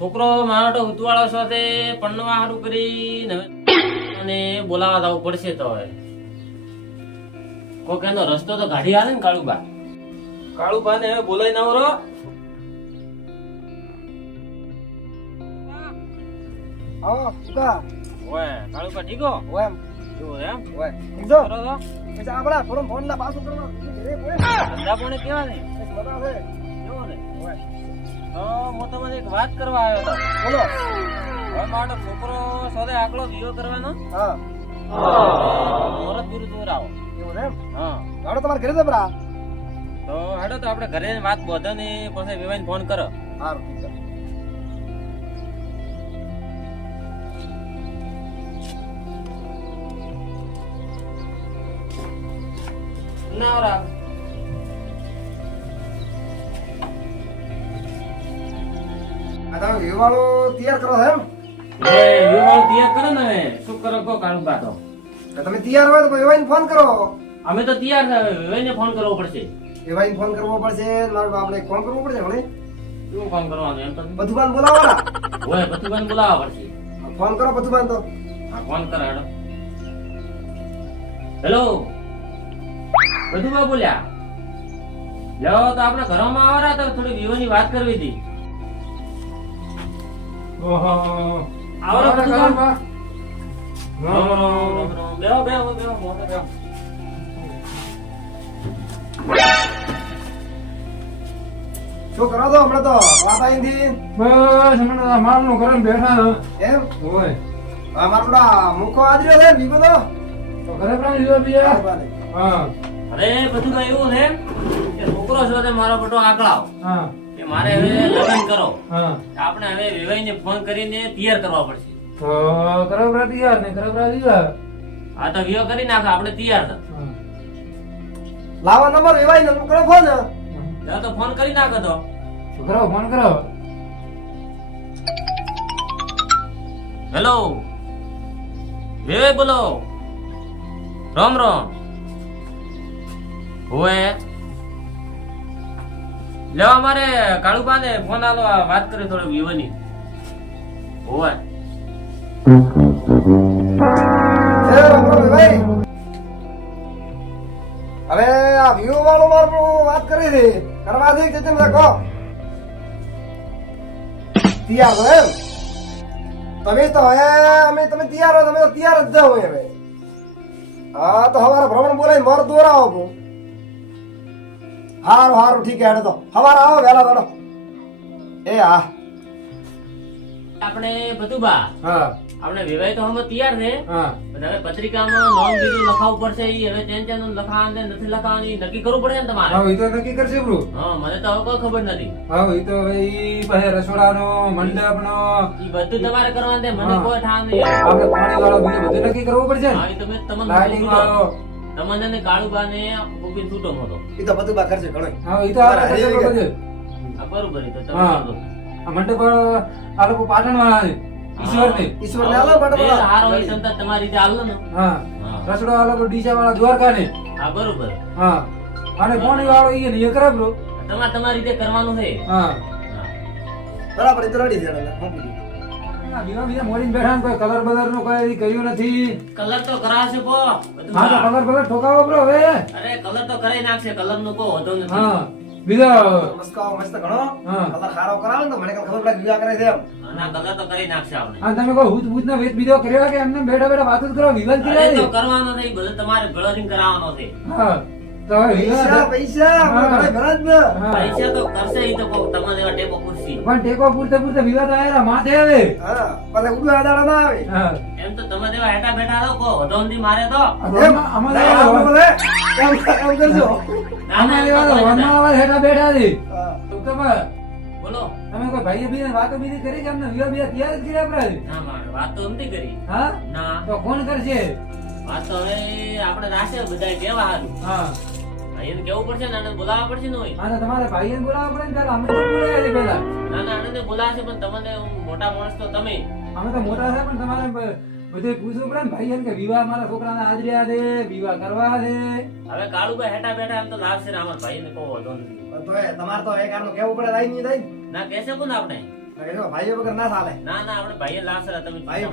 છોકરો મારો તો ઉતવાળો સાથે પણવા હારું કરી અને બોલાવા જવું પડશે તો હવે કોક એનો રસ્તો તો કાઢી આલે ને કાળુબા ને હવે બોલાઈ ના રો હા ઉકા ઓય કાળુબા ઠીકો ઓય જો એમ ઓય જો કરો તો પછી આપડા થોડો ફોન ના પાછો કરવા ઘરે પોય ધંધા પણ કેવા ને મજા છે જો ને ઓય તો હું તમને એક વાત કરવા આવ્યો હતો બોલો હવે મારો છોકરો સાથે આકલો વિયો કરવાનો હા મુહૂર્ત પૂરું દૂર આવો એવું છે એમ હા ગાડો તમારે ઘરે જબરા તો હેડો તો આપણે ઘરે વાત બોધો ને પછી વિવાઈને ફોન કરો સારું ઠીક છે ના રા આ તમે વિવાળો તૈયાર કરો છો એમ એ વિવાહ તૈયાર કરો ને હવે શું કરો કો કાળુબા તો તો તમે તૈયાર હોય તો વિવાઈને ફોન કરો અમે તો તૈયાર છે હવે વિવાઈને ફોન કરવો પડશે વિવાઈને ફોન કરવો પડશે મારે આપણે ફોન કરવો પડશે મને શું ફોન કરવાનું એમ તો બધું બોલાવવાના હોય બધું બોલાવવા પડશે ફોન કરો બધું તો હા ફોન કરો હેડો હેલો બધું બોલ્યા લ્યો તો આપણે ઘરમાં આવરા તો થોડી વિવાહની વાત કરવી હતી ઓહો આવરો કાળુબા. બેહો બેહો બેહો મોટો બેહો શું કરો છો હમણાં તો વાત આવીથી બસ હમણાં માલનું કરીને બેઠા છે. એમ ઓય અમાર થોડા મુખો આદર્યો છે બીજો તો ઘરે પ્રાણ લીધો બીજા હા અરે બધું તો એવું છે કે છોકરો છો તે મારો બેટો આકળાવ હા કે મારે હવે લગ્ન કરો હા આપણે હવે વિવાઈને ફોન કરીને તૈયાર કરવા પડશે તો કરબરા તૈયાર ને કરબરા દીધા આ તો વિયો કરી નાખો આપણે તૈયાર છે હા. લાવો નંબર વિવાઈ નંબર કરો ફોન જા તો ફોન કરી નાખો તો તો કરો ફોન કરો હેલો વિવેક બોલો રામ રામ હોય લેવા અમારે કાળુબા ને ફોન આલો આ વાત કરી થોડી વિવાની હોય વિવાઈ હવે આ વ્યૂ વાળો મારું વાત કરી હતી કરવા દે કે તમે કહો તૈયાર છો એમ તમે તો હવે અમે તમે તૈયાર હો તમે તો તૈયાર જ જાઓ હવે હા તો હવારે ભ્રમણ બોલાય માર દોરાવો હારું હારું ઠીક હે તો હવારે આવો વેલા દોડો એ હા આપણે બધું બા હા આપણે વિવાહ તો અમે તૈયાર છે હા પણ હવે પત્રિકામાં નામ બીજું લખાવવું પડશે ઈ હવે ચેન લખાવાનું ને નથી લખાવાનું ઈ નક્કી કરવું પડે ને તમારે હા એ તો નક્કી કરશે બ્રો હા મને તો હવે કોઈ ખબર નથી હા એ તો હવે ઈ પછી રસોડાનો મંડપનો ઈ બધું તમારે કરવાનું છે મને હા. કોઈ ઠામ નહીં આપણે પાણી વાળો બીજું બધું નક્કી કરવું પડશે હા ને ઈ તમે તમને લાઇટિંગ વાળો તમને ને કાળુબા ને ગોપી છૂટો મોટો એ તો બધું બા કરશે ઘણો હા એ તો આપણે કરશે બધું. આ બરોબર ઈ તો તમે હા. કરો. આ મંડપ આ લોકો પાટણ વાળા છે ઈશ્વર ને ઈશ્વર ને આલો બટ એ હારો ઈ સંતા તમારી રીતે હાલો ને હા હા. રસોડા વાળા લોકો ડીસા વાળા દ્વારકા ને હા બરોબર હા અને પાણી વાળો ઈ ને એ કરે બ્રો તમારી રીતે કરવાનું છે હા હા. બરાબર એ તો રેડી છે બીજા બીજા મોડીને બેઠા ને કોઈ કલર બલર નું કોઈ કર્યું નથી કલર તો કરાવશે કો બધું હા તો બા. કલર બલર ઠોકાવો બ્રો હવે અરે કલર તો કરાઈ નાખશે કલર નું કોઈ વધુ નથી હા બીજા મસ્કાઓ મસ્ત ઘણો હા. કલર ખારો કરાવે ને તો મને ખબર પડે વિવાહ કરે છે એમ ના કલર તો કરી નાખશે આપણે હા તમે કોઈ હુત ના વેત બીજો કર્યો કે એમને બેઠા બેઠા વાતો જ કરો વિવાદ અરે કર્યા તો છે. કરવાનો નહીં બધું તમારે ગળરિંગ કરાવવાનો છે હા તો હવે પૈસા વિવાદ પૈસા હા. આપણે ઘણા જ ને હા. પૈસા તો કરશે ઈ તો કોક તમારે એવા ટેકો ખુરશી પણ ટેકો પૂરતા પૂરતા વિવાદ આયેલા માથે હવે હા પછી ઉડવા દાડા ના આવે હા એમ તો તમે જેવા હેઠા બેઠા રહો કો વધુ નથી મારે તો એમ અમારે ના, આમ બોલે. એમ કરજો ના, ના, અમારે તો કોઈ વનમાં આવા હેઠા બેઠા છે હા. તો તમે બોલો તમે કોઈ ભાઈ બીજા વાતો બીજી કરી કે અમને વિવાદ બીજા તૈયાર જ કર્યા આપણે ના મારે વાત તો નથી કરી હા ના તો કોણ કરશે વાત તો હવે આપણે રાશે બધા કેવા હારું હા એને કેવું પડશે ને આને બોલાવવા પડશે ને હોય અને તમારે ભાઈને બોલાવવા પડે ને પેલા અમે તો બોલાવ્યા છે પેલા ના ના આને તો બોલાવશે પણ તમને મોટા માણસ તો તમે અમે તો મોટા છે પણ તમારે બધે પૂછવું પડે ને ભાઈ એમ કે વિવાહ મારા છોકરાને હાજર્યા છે વિવાહ કરવા છે હવે કાળુભાઈ હેઠા બેઠા એમ તો લાવશે ને અમારા ભાઈ ને કહો વધુ નથી પણ તોય તમારે તો એક આનું કેવું પડે લાઈ નહીં થાય ના કહેશે કોને આપણે ભાઈઓ વગર ના ચાલે ના ના આપણે ભાઈએ લાવશે તમે ભાઈ